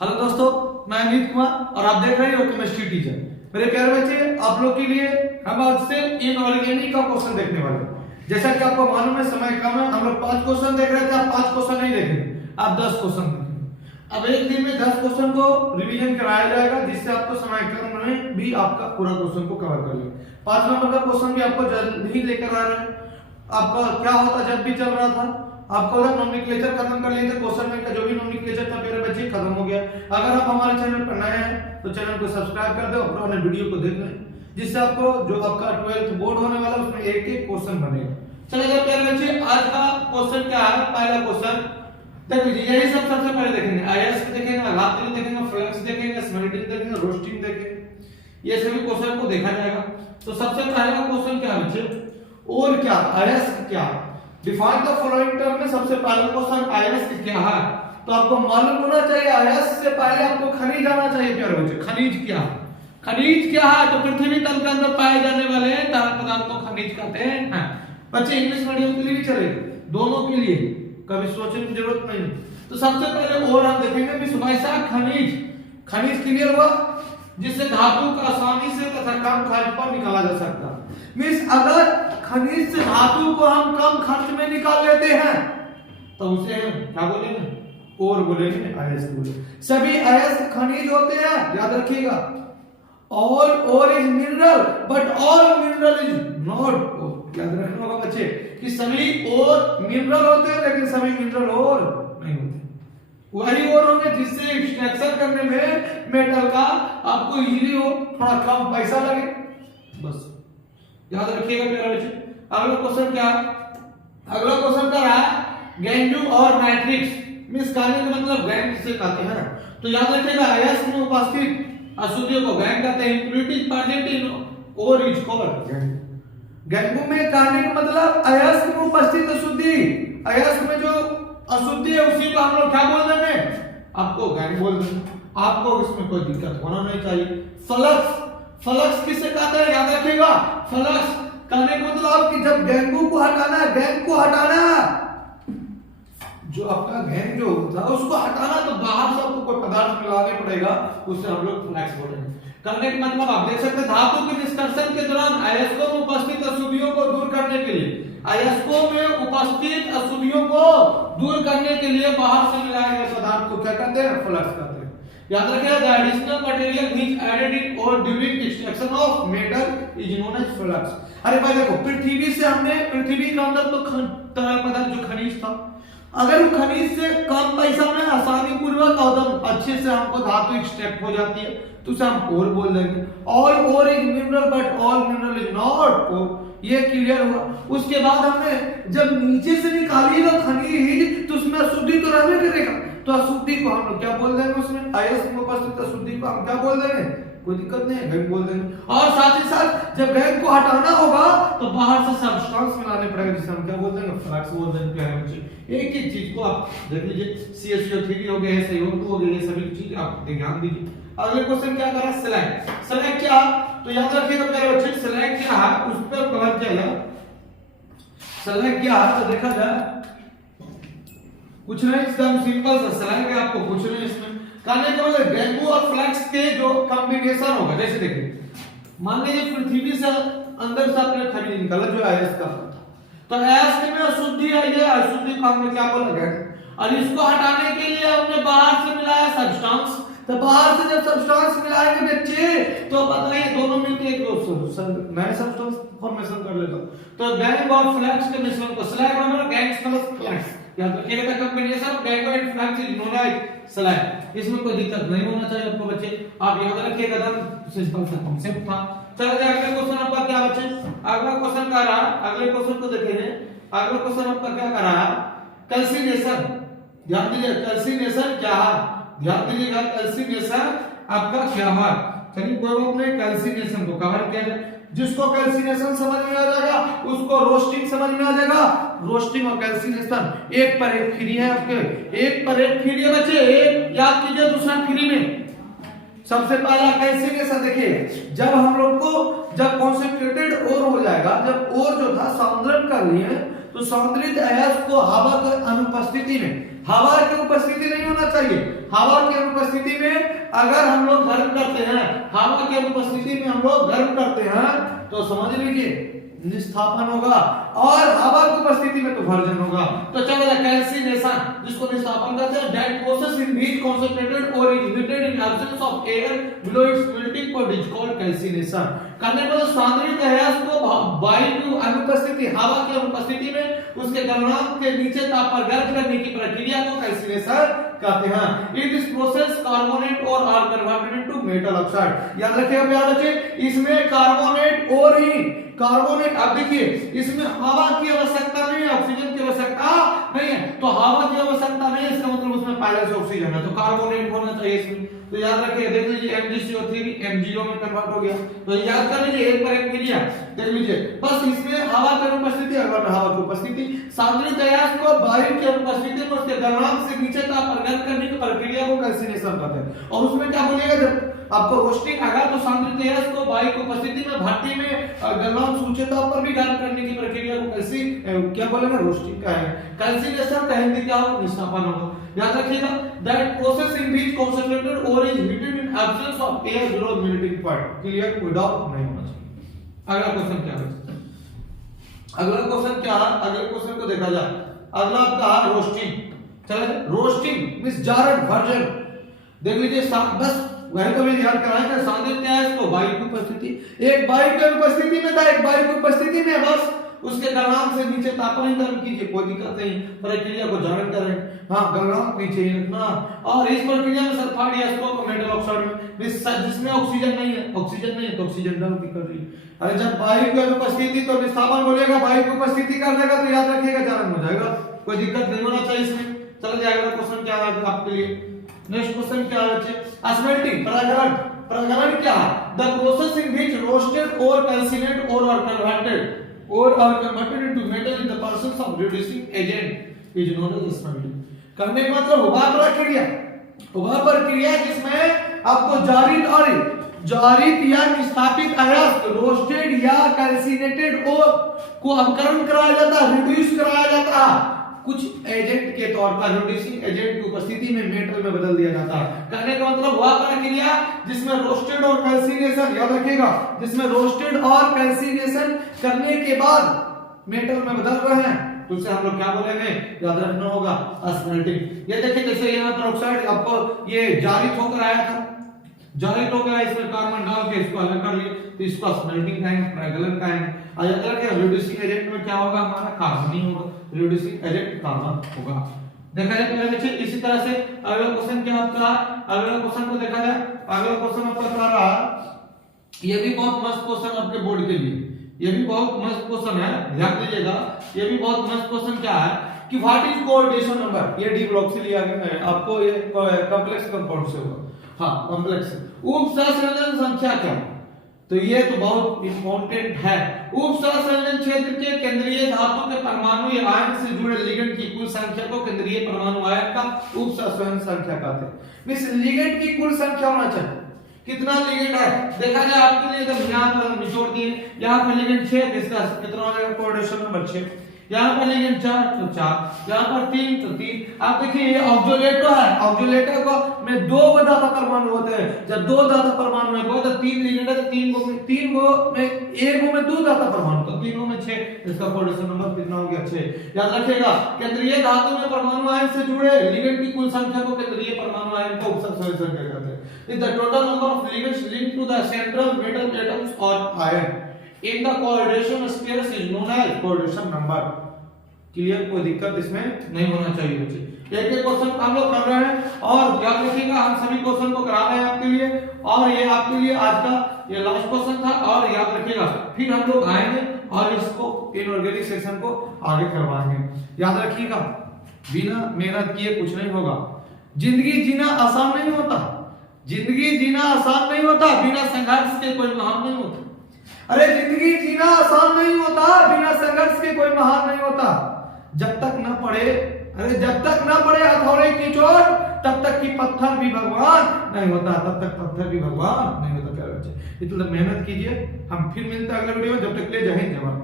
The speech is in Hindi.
हेलो दोस्तों, मैं अमित कुमार और आप देख रहे हो केमिस्ट्री टीचर। मेरे प्यारे बच्चे, आप लोग के लिए हम आज से इनऑर्गेनिक का क्वेश्चन देखने वाले हैं। जैसा कि आपको मालूम है, समय कम है, हम लोग 5 क्वेश्चन देख रहे थे। आप 5 क्वेश्चन नहीं देखेंगे, आप 10 क्वेश्चन देखेंगे। अब एक दिन में 10 क्वेश्चन को रिवीजन कराया जाएगा, जिससे आपको समय कम में भी आपका पूरा क्वेश्चन को कवर कर लेंगे। 5 नंबर का क्वेश्चन भी आपको जल्द ही लेकर आ रहे हैं। आपका क्या होता जब भी चल रहा था, आपको अगर नोमेनक्लेचर खत्म कर लिए थे, क्वेश्चन में का जो भी नोमेनक्लेचर था मेरे बच्चे खत्म हो गया। अगर आप हमारे चैनल पर नए हैं तो चैनल को सब्सक्राइब कर दो और पुराने वीडियो को देख लें, जिससे आपको जो आपका 12th बोर्ड होने वाला है उसमें एक एक क्वेश्चन बनेगा। चलिए प्यारे बच्चे, आज का क्वेश्चन क्या है। पहला क्वेश्चन देखिए, यही सब सबसे पहले देखेंगे। आईएस देखेंगे, आघात देखेंगे, फ्लक्स देखेंगे, स्मेल्टिंग देखेंगे, रोस्टिंग देखेंगे। ये सभी क्वेश्चन को देखा जाएगा। तो सबसे पहला क्वेश्चन क्या है बच्चे, और क्या आईएस क्या डिफाइन द फॉलोइंग टर्म में सबसे पहला क्वेश्चन आईएस क्या है। तो आपको मालूम होना चाहिए, आईएस से पहले आपको खनिज आना चाहिए प्यारे बच्चे। खनिज क्या है? खनिज क्या है? तो पृथ्वी तल के अंदर पाए जाने वाले तरल पदार्थ को खनिज कहते हैं। बच्चे इंग्लिश मीडियम के लिए भी चलेगा, दोनों के लिए कभी सोचने की जरूरत नहीं। तो सबसे पहले और हम देखेंगे विश्वैसा खनिज। खनिज क्लियर हुआ, जिससे धातु को आसानी से तथा कम खर्च पर निकाला जा सकता है। मींस अगर खनिज से धातु को हम कम खर्च में निकाल लेते हैं तो उसे हम क्या बोलेंगे? और बोलेंगे आयस बोले। सभी आयस खनिज होते हैं, याद रखिएगा। ऑल और is mineral but all mineral is not. याद रखना होगा बच्चे कि सभी और मिनरल होते हैं, लेकिन सभी मिनरल और नहीं होते। वही और होंगे जिससे एक्सट्रैक्शन करने में मेटल का आपको इजीली हो, थोड़ा कम पैसा लगे, बस याद रखिएगा प्यारे बच्चे। अगला क्वेश्चन क्या? अगला क्वेश्चन क्या है, गैंगू और मैट्रिक्स। मिस कहने का मतलब गैंग किसे कहते हैं? तो याद रखिएगा, आयस में उपस्थित अशुद्धियों को गैंग कहते हैं। इम्प्योरिटीज प्रेजेंट इन और इज कॉल्ड गैंग। गैंगू में कहने का मतलब आयस में उपस्थित अशुद्धि, आयस में जो अशुद्धि है उसी को हम लोग क्या बोल देंगे? आपको गैंग बोल देंगे। आपको इसमें कोई दिक्कत होना नहीं चाहिए। फ्लक्स, फ्लक्स किसे कहते हैं? याद रखिएगा, फ्लक्स कहने का मतलब कि जब गैंगू को हटाना है, गैंग को हटाना, जो आपका गैंग जो होता है उसको हटाना, तो बाहर से आपको कोई पदार्थ मिलाने पड़ेगा, उससे हम लोग फ्लक्स बोलेंगे। कहने का मतलब आप देख सकते हैं, धातु के डिस्कशन के दौरान अयस्कों में उपस्थित अशुद्धियों को दूर करने के लिए, अयस्कों में उपस्थित अशुद्धियों को दूर करने के लिए बाहर से मिलाए गए पदार्थ को क्या कहते हैं? फ्लक्स कहते हैं। याद रखिएगा, the additional material which added in ore during extraction of metal is known as flux. अरे भाई देखो, पृथ्वी से हमने, पृथ्वी के अंदर तो तरल पदार्थ जो खनिज था, अगर वो खनिज से कम पैसा में आसानी पूर्वक और अच्छे से हमको धातु एक्सट्रैक्ट हो जाती है, तो उसे हम और बोल देंगे। ऑल और is mineral but all mineral is not और। ये क्लियर हुआ। उसके बाद हमने जब नीचे से निकालिएगा खनिज, तो उसमें अशुद्धि तो रहने करेगा, तो अशुद्धि को हम लोग क्या बोल देंगे? उसमें आयस में उपस्थित अशुद्धि को हम क्या बोल देंगे? कोई दिक्कत नहीं है, गैंग बोल देंगे। और साथ ही साथ जब गैंग को हटाना होगा तो बाहर से सब्सटेंस मिलाने पड़ेगा, जिसे हम क्या बोल देंगे? फ्लक्स बोल देंगे प्यारे बच्चे। एक एक चीज को आप देख लीजिए, CH3 हो गया, SiO2 हो गया, ये सभी चीज आप ध्यान दीजिए। अगले क्वेश्चन क्या कर रहा है? स्लैग। स्लैग क्या? तो याद रखिएगा प्यारे बच्चे, स्लैग क्या है उस पर कवर किया जाए। स्लैग क्या है तो देखा जाए, कुछ नहीं, एकदम सिंपल सा स्लैग है, आपको कुछ नहीं इसमें कहने का मतलब गैंगू और फ्लक्स के जो कॉम्बिनेशन होगा। जैसे देखिए, मान लीजिए पृथ्वी से अंदर से आपने खनिज निकाला जो आयस का था, तो आयस में अशुद्धि आई है, अशुद्धि को हमने क्या बोला? गैंग। और इसको हटाने के लिए हमने बाहर से मिलाया सब्सटेंस। तो बाहर से जब सब्सटेंस मिलाएंगे बच्चे, तो बताइए दोनों मिलकर एक नए सब्सटेंस फॉर्मेशन कर लेगा। तो गैंग और फ्लक्स के मिश्रण को स्लैग बना, गैंग प्लस फ्लक्स। याद रखिएगा, the combination of gangue and flux is known as slag. इसमें कोई दिक्कत नहीं होना चाहिए आपको बच्चे, आप याद रखिएगा, एकदम सिंपल सा कांसेप्ट था। चलिए अगले क्वेश्चन आपका क्या बच्चे? अगला क्वेश्चन क्या रहा? अगले क्वेश्चन को देखेंगे। अगला क्वेश्चन आपका क्या कर रहा है? कैल्सिनेशन। ध्यान दीजिए, कैल्सिनेशन क्या है? ध्यान दीजिएगा, कैल्सिनेशन आपका क्या है? चलिए कोई बात नहीं, कैल्सिनेशन को कवर किया जाए। जिसको कैल्सिनेशन समझ में आ जाएगा उसको रोस्टिंग समझ में आ जाएगा। रोस्टिंग और कैल्सिनेशन एक पर एक फ्री है आपके, एक पर एक फ्री है बच्चे। एक याद कीजिए, दूसरा फ्री में। सबसे पहला कैल्सिनेशन देखिए, जब हम लोग को जब कॉन्सेंट्रेटेड और हो जाएगा, जब और जो था सांद्रण कर लिए, तो सांद्रित अयस्क को हवा की अनुपस्थिति में, हवा की उपस्थिति नहीं होना चाहिए। हवा की अनुपस्थिति में अगर हम लोग गर्म करते हैं, हवा की अनुपस्थिति में हम लोग गर्म करते हैं तो समझ लीजिए निस्थापन होगा, और हवा की उपस्थिति में तो वर्जन होगा। तो चलो कैल्सिनेशन, जिसको निस्थापन कहते हैं, that process in which concentrated or is heated in absence of air below its melting point is called calcination। करने पर सांद्रित गैस को वायु की अनुपस्थिति, हवा की अनुपस्थिति में उसके गलनांक के नीचे ताप पर गर्म करने की प्रक्रिया को कैल्सिनेशन कहते हैं। इन दिस प्रोसेस कार्बोनेट और are converted into metal oxide. याद रखिएगा प्यारे बच्चे, इसमें कार्बोनेट और ही कार्बोनेट, अब देखिए इसमें हवा की आवश्यकता नहीं है, ऑक्सीजन की आवश्यकता नहीं है, तो हवा की आवश्यकता नहीं है, इसका मतलब उसमें पहले से ऑक्सीजन है, तो कार्बोनेट होना चाहिए इसमें। तो याद रखिए, देख लीजिए MgCO3 MgO में कन्वर्ट हो गया, तो याद कर लीजिए एक पर एक क्रिया देख लीजिए। बस इसमें हवा की अनुपस्थिति, अगर हवा की उपस्थिति, सांद्रित गैस को वायु की अनुपस्थिति में उसके गलनांक से नीचे ताप पर गर्म करने की प्रक्रिया को कैल्सिनेशन कहते हैं। और उसमें क्या बोलिएगा, जब आपको रोस्टिंग आएगा तो सांद्रित गैस को वायु की उपस्थिति में भट्टी में गलनांक से ऊंचे ताप पर भी गर्म करने की प्रक्रिया को कैसी क्या बोलेंगे, रोस्टिंग का है। कैल्सिनेशन का हिंदी क्या हो, निस्थापन होगा। याद रखिएगा, that process in which concentrated or is heated in absence of air below melting point। Clear, कोई डाउट नहीं होना चाहिए। अगला क्वेश्चन क्या है, अगला क्वेश्चन क्या है, अगले क्वेश्चन को देखा जाए। अगला आपका रोस्टिंग। चले, रोस्टिंग मींस जारक वर्जन। देख लीजिए, बस वही तो मैं याद कराया था, सांद्रित गैस को वायु की उपस्थिति, एक वायु की उपस्थिति में था, एक वायु की उपस्थिति में, बस उसके गलनांक से नीचे तापमान गर्म कीजिए, कोई दिक्कत नहीं, प्रक्रिया को जारी करें। हाँ, गलनांक नीचे ही रखना। और इस प्रक्रिया में सल्फाइड या स्कोप मेटल ऑक्साइड में जिसमें ऑक्सीजन नहीं है, ऑक्सीजन नहीं है तो ऑक्सीजन डंप कर रही है। अरे जब वायु की उपस्थिति तो विस्थापन बोलेगा, वायु की उपस्थिति कर देगा तो याद रखिएगा जारक हो जाएगा, कोई दिक्कत नहीं होना चाहिए इसमें। चलो जाएगा, क्वेश्चन क्या है आपके लिए, नेक्स्ट क्वेश्चन क्या है बच्चे, स्मेल्टिंग, प्रागरण। प्रागरण क्या है, the process in which roasted और कैल्सिनेट और converted or are converted into metal in the presence of reducing agent is known as smelting। करने का मतलब उभार प्रक्रिया, उभार प्रक्रिया जिसमें आपको जारित या निस्थापित अयस्क रोस्टेड या कैल्सिनेटेड और को अपकरण कराया जाता है, रिड्यूस कराया जाता है कुछ एजेंट के तौर पर, रिड्यूसिंग एजेंट की उपस्थिति में मेटल में बदल दिया जाता है। कहने का मतलब वह प्रक्रिया जिसमें रोस्टेड और कैल्सिनेशन, याद रखिएगा, जिसमें रोस्टेड और कैल्सिनेशन करने के बाद मेटल में बदल रहे हैं तो उसे हम लोग क्या बोलेंगे, याद रखना होगा स्मेल्टिंग। ये देखिए, जैसे यहाँ पर ऑक्साइड आपको ये जारित होकर आया था, जारित होकर इसमें कार्बन डाल के इसको अलग कर लिए तो इसको स्मेल्टिंग कहेंगे, प्रागलन कहेंगे। याद रखिए, रिड्यूसिंग एजेंट में क्या होगा, हमारा कार्बन ही होगा, रिड्यूसिंग एजेंट कार्बन होगा। देखा जाए पहले बच्चे, इसी तरह से अगला क्वेश्चन क्या आपका, अगला क्वेश्चन को देखा जाए। अगला क्वेश्चन आपका क्या रहा, ये भी बहुत मस्त क्वेश्चन आपके बोर्ड के लिए, ये भी बहुत मस्त क्वेश्चन है, ध्यान दीजिएगा। ये भी बहुत मस्त क्वेश्चन क्या है कि व्हाट इज कोऑर्डिनेशन नंबर, ये डी ब्लॉक से लिया गया है, आपको ये कॉम्प्लेक्स कंपाउंड से होगा। हाँ, कॉम्प्लेक्स उप सहसंयोजन संख्या क्या, तो ये तो बहुत इंपॉर्टेंट है। उप सहसंयोजन क्षेत्र के केंद्रीय धातु के परमाणु या आयन से जुड़े लिगेंड की कुल संख्या को केंद्रीय परमाणु आयन का उप सहसंयोजन संख्या कहते हैं। इस लिगेंड की कुल संख्या होना चाहिए, कितना लिगेंड है देखा जाए आपके लिए, जब यहाँ पर हम निचोड़ दिए, यहाँ पर लिगेंड 6, इसका कितना हो जाएगा, कोऑर्डिनेशन नंबर 6, यहाँ पर लिगेंड 4 तो 4, यहाँ पर 3 तो 3। आप देखिए ये ऑक्सोलेटो है, ऑक्सोलेटो को में 2 धातु परमाणु होते हैं, जब 2 धातु परमाणु है तो 3 लिगेंड है, तो 3 गो में एक गो में 2 धातु परमाणु, तो 3 गो में 6, इसका कोऑर्डिनेशन नंबर कितना हो गया, 6। याद रखिएगा, केंद्रीय धातु में परमाणु आयन से जुड़े लिगेंड की कुल संख्या को केंद्रीय परमाणु आयन का उप सहसंयोजन संख्या कहते हैं। Is the total number of ligands linked to the central metal atoms or ion in the coordination space is known as coordination number. Clear, कोई दिक्कत इसमें नहीं होना चाहिए बच्चे। एक एक क्वेश्चन हम लोग कर रहे हैं और याद रखिएगा, हम सभी क्वेश्चन को करा रहे हैं आपके लिए, और ये आपके लिए आज का ये लास्ट क्वेश्चन था। और याद रखिएगा, फिर हम लोग आएंगे और इसको इनऑर्गेनिक सेक्शन को आगे करवाएंगे। याद रखिएगा, बिना मेहनत किए कुछ नहीं होगा। जिंदगी जीना आसान नहीं होता, जिंदगी जीना आसान नहीं होता, बिना संघर्ष के कोई महान नहीं होता। अरे जिंदगी जीना आसान नहीं होता, बिना संघर्ष के कोई महान नहीं होता। जब तक न पड़े, अरे जब तक न पड़े हथौड़े की चोट, तब तक कि पत्थर भी भगवान नहीं होता, तब तक पत्थर भी भगवान नहीं होता। प्यारे बच्चे, इतना मेहनत कीजिए, हम फिर मिलते हैं अगले वीडियो में, जब तक के लिए जय हिंद जय भारत।